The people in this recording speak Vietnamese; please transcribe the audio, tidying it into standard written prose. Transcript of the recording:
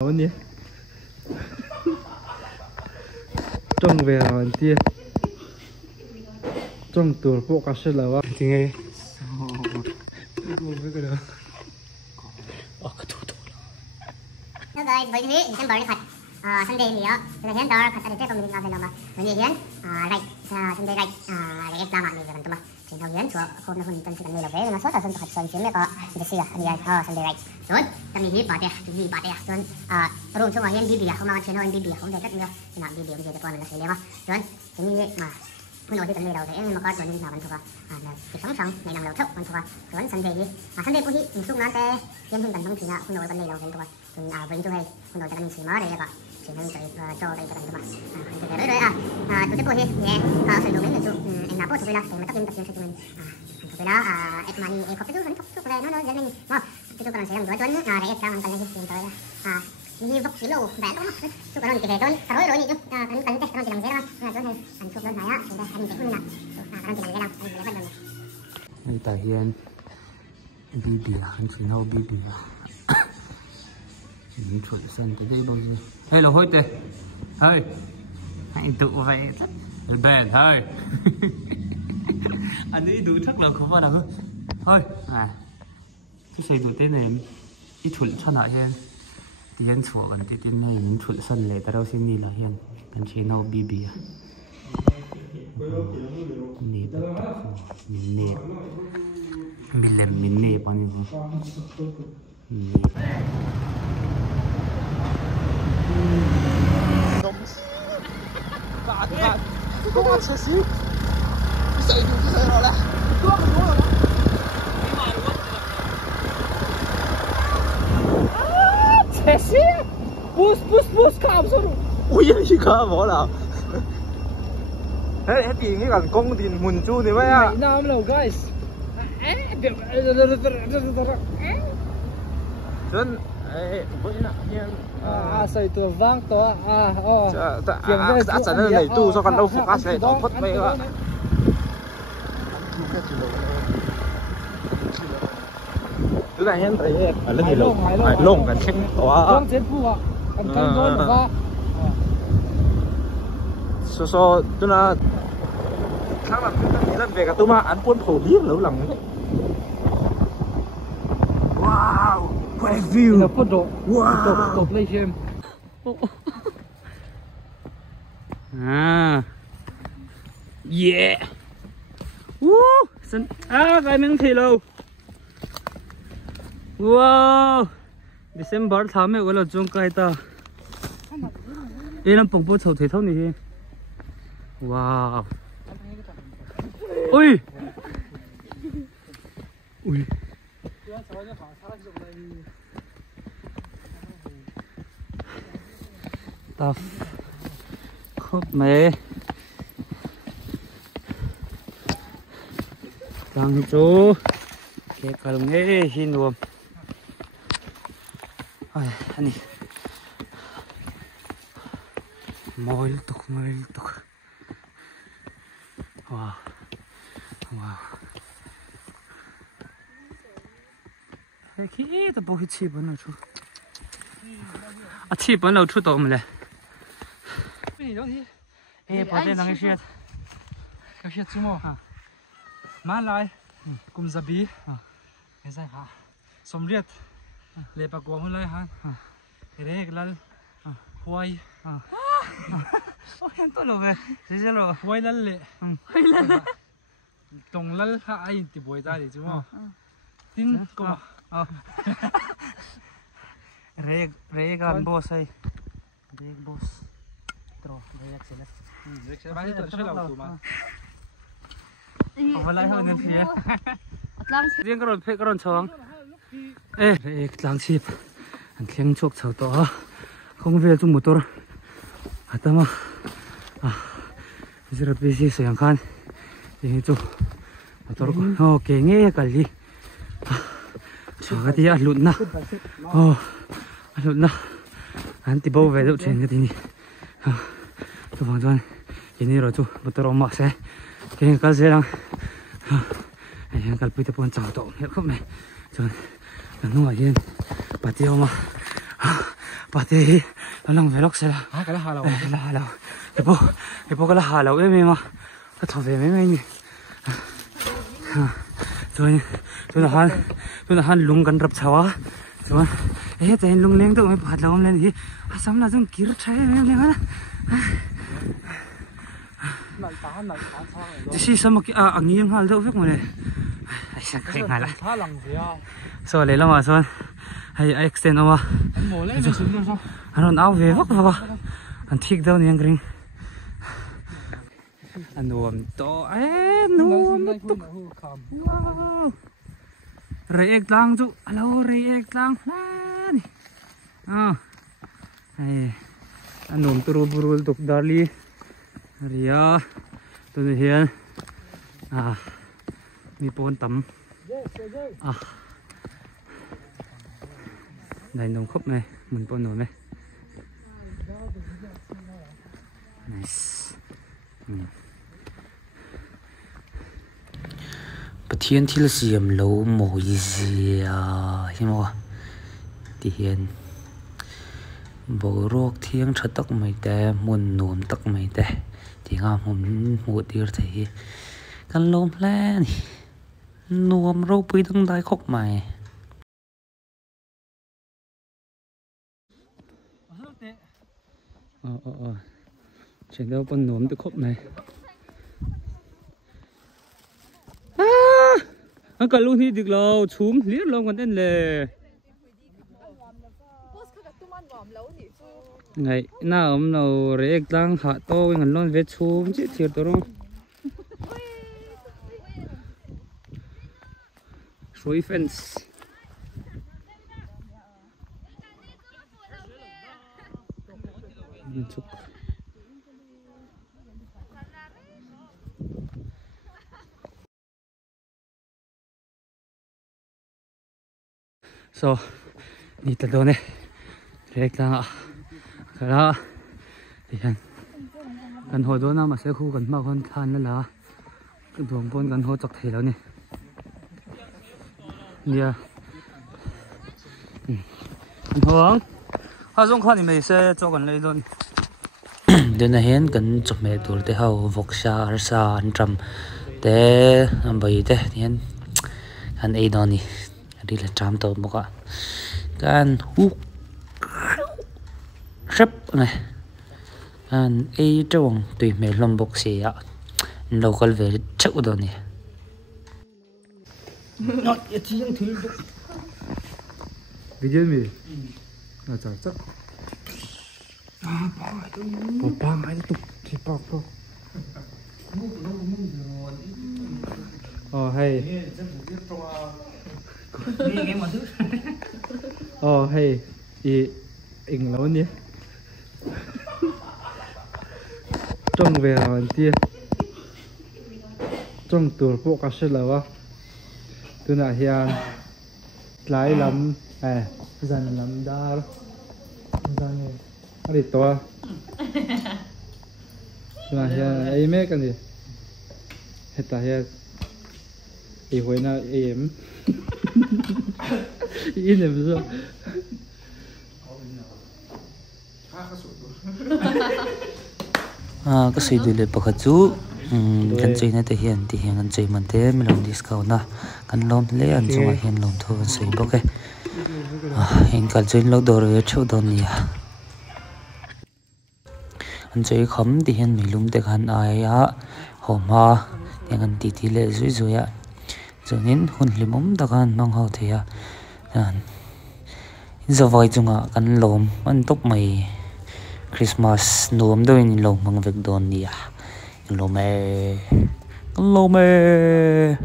nè trong về hòn tia trong tuổi bộ cá sấu là thì nghe cái đó nó rồi với thế thì xem bờ đi khát Sunday thì á thì hiện đó khát thì không mình làm gì mà mình hiện rạch Sunday rạch rạch làm gì rồi mà thì thằng hiện chỗ hôm nay hôm tân sự này là về nó sốt là Sunday khát Sunday mới có cái gì anh ấy Sunday rạch rồi tầm mình hít bát đấy hít bát đấy rồi rồi cho mà hiện bì không mà chuyện nó bì không thể cắt nữa thì làm bì bây giờ con mình là sẽ lấy mà rồi thì như mà hôm nay thì tầm này đầu thì em mà có rồi mình nào mình thuộc là cái sống sống ngày nào đầu thấp mình thuộc rồi Sunday đi Sunday cũng hít xuống nó té em hình tầm trong thì nào hôm nay tầm này đầu thì thuộc với tôi hay hôm nay mình chỉ mới đây là chỉ nên cho đây các bạn thì đấy tôi sẽ tôi nhé sử dụng đến em nào có tôi là thì mà tất nhiên tập cho mình tôi đó em mà em có cái chút này nó dẫn mình không tôi còn sẽ làm đuổi tuấn để em sang cần lên thì tôi như vóc kilo vẽ đó chút còn cái tuấn rồi nhỉ chứ cần cái con chỉ làm thế thôi là tuấn này ăn chút lớn này á thì đây anh sẽ không nào con chỉ làm thế nào anh sẽ phân đây tại hiện bì anh chỉ nấu bì những chuyện sân tới đây bao giờ hay là hôi tệ hơi hãy tự vậy rất bền thôi anh ấy đủ chắc là không vào đâu thôi cái xây đủ tên này ít chuyện cho lại hen thì hen chỗ gần tên này những chuyện sân này ta đâu xem đi là hen anh chỉ nấu bì nếp mình nếp bao nhiêu bạn có ăn xe xíu xây rồi là xe xíu bus cảm sao ui gì cả bỏ nào hết gì cái gần công thì mùn chu thì mấy à nam lâu guys dân xây tường vang to chẳng này tu cho con đâu phục ăn sẽ thoát vậy ạ thứ này hiện thấy ở lên thì lông cả chết to so tức là khác là lần về cả tôi mà ăn cuốn phổ biến lâu lắm wow quay view wow top lên xem yeah sân cái miếng thịt lâu wow December tháng mấy gọi là chung cái ta đây là bông bông sầu thịt thau này wow ui ta khóc mẹ càng chú cái cần nghe hin luôn anh đi mồi tục wow cái đó bao nhiêu chi bẩn chú chi bẩn lâu chú tôm lên bỏ đây là cái chuyện chú mò má lại cùng gia bí cái gì hả sôm riết lê bạc quang lại hả cái đấy cái lal huay em tôi lo về thế chứ lo huay lal lệ tông lal ha ai thì bồi ra đi chú mò tin cô Regan boss ấy big boss rồi reaction bán từ số đầu mà không phải lại hơn nên phía riêng cái rồi phê cái rồi chồng ê lang chip anh khen chúc chào to không về chung một tổ à tao mà bây giờ bây giờ sửa khăn thì chung một tổ ok nghe cái gì cái gì lụn na lụn na anh thì bao về đâu chuyện cái gì tôi hoàn toàn ini rồi chú một tổ mà sẽ cái gì đang anh cái bây giờ bọn cháu tổ hiểu không này cho nó ngoài yên bà tiêu mà Pati lang velok sila. Cái đó halo. La halo. Ipo cái la halo em mà. Cái thầu về mấy ni. Tôi là han lung gần rập chawa. Rồi. Tên lung leng tụi mày bắt lòng lên thì sắm là trong kia trái em lên á. Chỉ xem một cái nghiêng hal đâu biết mà này. Sao cái này lại. Sao lấy lắm mà sao. Hay extend over. Anh áo về vóc vóc. Anh thiệt đâu nè anh anh nuông to nuông tục. Wow. Rây ek lang chú. Alo rây ek lang. Hay anh nuông tu rul tục darli. Ria. Tụi hiền. Mi pon tắm. Đây nồng khúc này, mình pon nổi này. Nice. Bất thiên thì là xiêm lâu mồi gì hiểu không? Thì hiện bộ rốt thiên cho tóc mày tè, muốn nôm tóc mày tè, thì ngam muốn một điều thì căn lôm lên, nôm râu bơi đang đai khóc mày. Chuyện đâu con nôm từ khóc này. Cả luôn thì được lâu, chúm liếc lâu còn tên lề. Ngày nào ông nào rễ đang hạ to ngần lon về chúm chứ thiệt đó. Suối fence. So, dito doon direct lang kaya yan kan ho doon na masaya khu kan ma kon than la la duang pon kan ho chak thei lo ni nia huang ha jong khan ni mai se cho kan lei don den na hen kan chop me tur te hau vok sa ar sa an tram te bai te hen kan ei don ni đi là trăm tàu một ạ, can hút sắp này, can ấy trong tùy mẹ lâm bọc xì ạ, đâu có về chậu đâu nè. Video mi, là chả chắc, ba ngày tục thì bọc đâu. Hay. Hay in lâu nhé trong về hoàn tiền trong tuổi bộ cá sấu là tôi nói hiện lái lắm dần lắm đa dần này ở đây to tôi nói hiện ấy mấy cái gì hiện tại hiện thì hồi nào em in làm sao cái suy đoán bậc hạt chú căn chơi này thể hiện căn chơi mình thế mình làm discount na căn lom lấy ăn chung hiện lom thôi căn chơi bậc cái hiện căn chơi lâu đồ rồi chịu đồ nhỉ căn chơi khóm thì hiện mình lum để căn ai á hòm ha thì căn tì lệ rủi rủi á cho nên hôn liêm ốm ta căn mang hậu thì giờ vay chung à căn lom ăn tóc mày Christmas nuông đôi nhìn lom bằng việc đồn đi à lom mê